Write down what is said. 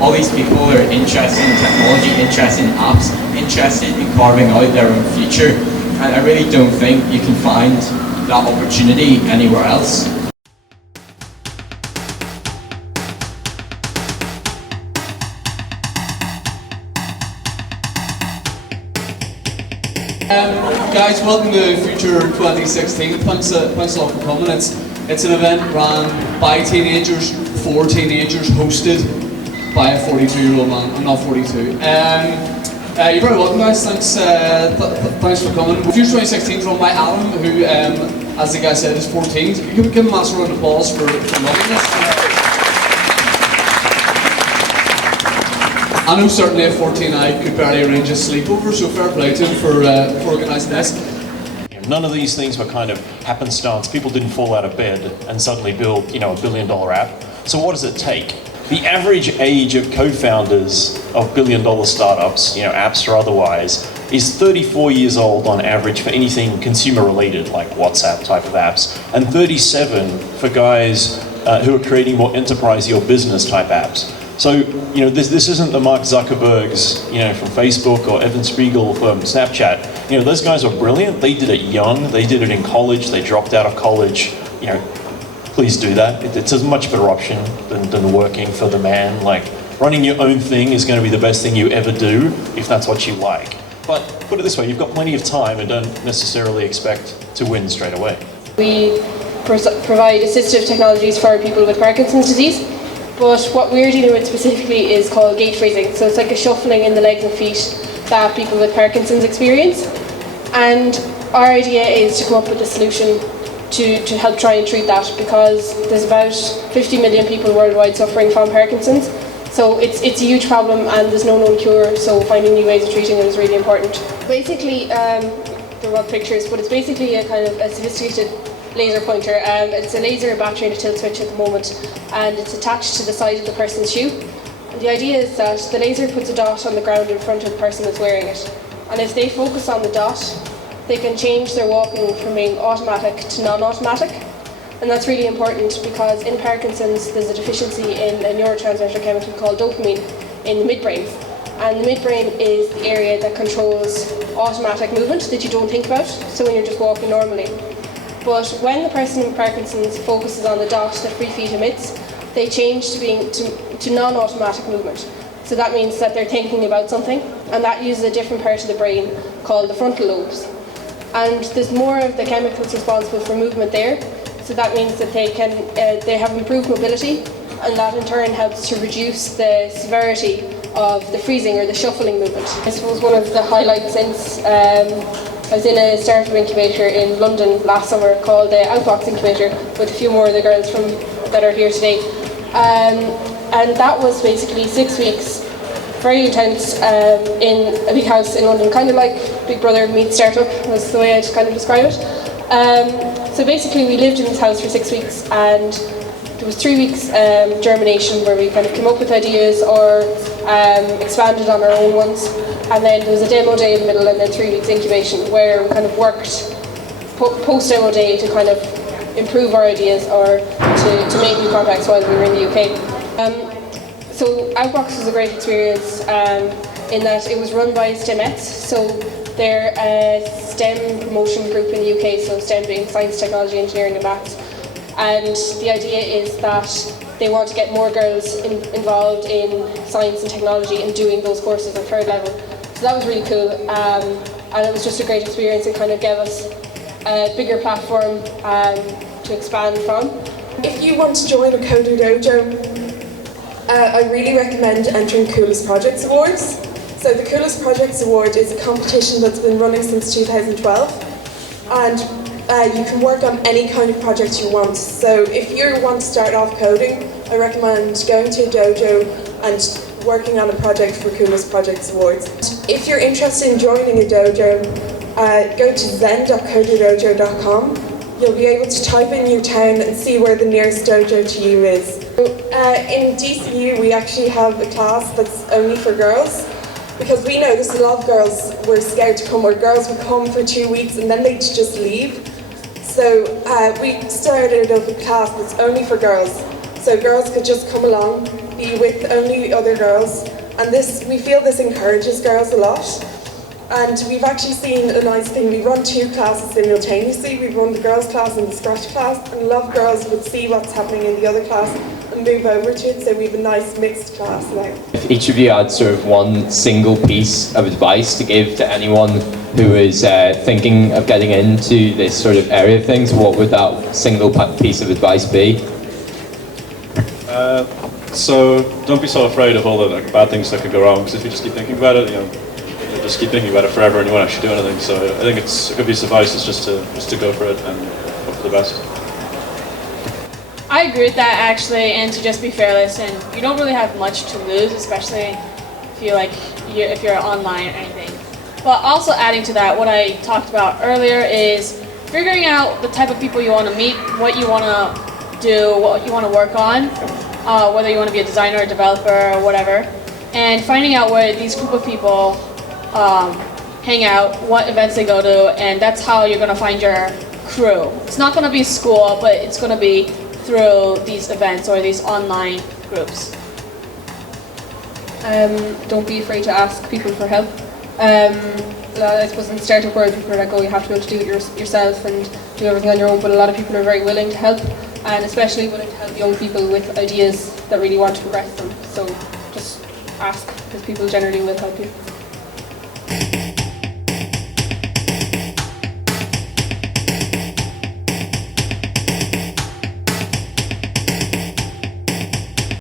All these people are interested in technology, interested in apps, interested in carving out their own future, and I really don't think you can find that opportunity anywhere else. Guys, welcome to Future2016. Thanks a lot for coming. It's an event run by teenagers, for teenagers, hosted by a 42-year-old man. I'm not 42. You're very welcome, guys. Thanks for coming. Future2016 is run by Alan, who, as the guy said, is 14. Give him a massive round of applause for running this. I know certainly at 14 I could barely arrange a sleepover, so fair play to him for organising this. None of these things were kind of happenstance. People didn't fall out of bed and suddenly build, a $1 billion app. So what does it take? The average age of co-founders of $1 billion startups, apps or otherwise, is 34 years old on average for anything consumer related, like WhatsApp type of apps, and 37 for guys who are creating more enterprisey or business type apps. So, this isn't the Mark Zuckerbergs, from Facebook, or Evan Spiegel from Snapchat. Those guys are brilliant. They did it young. They did it in college. They dropped out of college. Please do that. It's a much better option than working for the man. Like, running your own thing is going to be the best thing you ever do if that's what you like. But put it this way, you've got plenty of time and don't necessarily expect to win straight away. We provide assistive technologies for people with Parkinson's disease. But what we're dealing with specifically is called gait freezing. So it's like a shuffling in the legs and feet that people with Parkinson's experience. And our idea is to come up with a solution to help try and treat that, because there's about 50 million people worldwide suffering from Parkinson's. So it's a huge problem and there's no known cure, so finding new ways of treating it is really important. Basically, there are pictures, but it's basically a kind of a sophisticated laser pointer. It's a laser battery and a tilt switch at the moment, and it's attached to the side of the person's shoe. And the idea is that the laser puts a dot on the ground in front of the person that's wearing it, and if they focus on the dot, they can change their walking from being automatic to non-automatic. And that's really important because in Parkinson's there's a deficiency in a neurotransmitter chemical called dopamine in the midbrain. And the midbrain is the area that controls automatic movement that you don't think about, so when you're just walking normally. But when the person with Parkinson's focuses on the dot that free feet emits, they change to non-automatic movement. So that means that they're thinking about something, and that uses a different part of the brain called the frontal lobes. And there's more of the chemicals responsible for movement there, so that means that they have improved mobility, and that in turn helps to reduce the severity of the freezing or the shuffling movement. I suppose one of the highlights since I was in a startup incubator in London last summer called the Outbox Incubator with a few more of the girls that are here today. And that was basically 6 weeks, very intense, in a big house in London, kind of like Big Brother meets startup, was the way I'd kind of describe it. So basically we lived in this house for 6 weeks, and there was 3 weeks germination where we kind of came up with ideas or expanded on our own ones. And then there was a demo day in the middle, and then 3 weeks incubation, where we kind of worked post-demo day to kind of improve our ideas or to make new contacts while we were in the UK. So Outbox was a great experience in that it was run by STEMettes, so they're a STEM promotion group in the UK, so STEM being science, technology, engineering and maths. And the idea is that they want to get more girls involved in science and technology and doing those courses at third level. So that was really cool, and it was just a great experience. It kind of gave us a bigger platform to expand from. If you want to join a Coder Dojo, I really recommend entering Coolest Projects Awards. So the Coolest Projects Award is a competition that's been running since 2012, and you can work on any kind of project you want. So if you want to start off coding, I recommend going to a dojo and working on a project for Coolest Projects Awards. If you're interested in joining a dojo, go to zen.coderdojo.com. You'll be able to type in your town and see where the nearest dojo to you is. In DCU we actually have a class that's only for girls, because we know there's a lot of girls were scared to come, or girls would come for 2 weeks and then they'd just leave. So we started up a class that's only for girls, so girls could just come along be with only other girls, and we feel this encourages girls a lot. And we've actually seen a nice thing. We run 2 classes simultaneously. We run the girls' class and the Scratch class, and a lot of girls would see what's happening in the other class and move over to it, so we have a nice mixed class now. If each of you had sort of one single piece of advice to give to anyone who is thinking of getting into this sort of area of things, what would that single piece of advice be? So don't be so afraid of all the bad things that could go wrong, because if you just keep thinking about it, you'll just keep thinking about it forever and you won't actually do anything. So I think it's a good piece of advice is just to go for it and hope for the best. I agree with that actually, and to just be fearless, and you don't really have much to lose, especially if you're online or anything. But also adding to that, what I talked about earlier is figuring out the type of people you want to meet, what you want to do, what you want to work on, whether you want to be a designer, a developer, or whatever, and finding out where these group of people hang out, what events they go to, and that's how you're going to find your crew. It's not going to be school, but it's going to be through these events or these online groups. Don't be afraid to ask people for help. I suppose in the startup world, people are like, oh, you have to be able to do it yourself and do everything on your own, but a lot of people are very willing to help, and especially willing to help young people with ideas that really want to progress them. So just ask, because people generally will help you.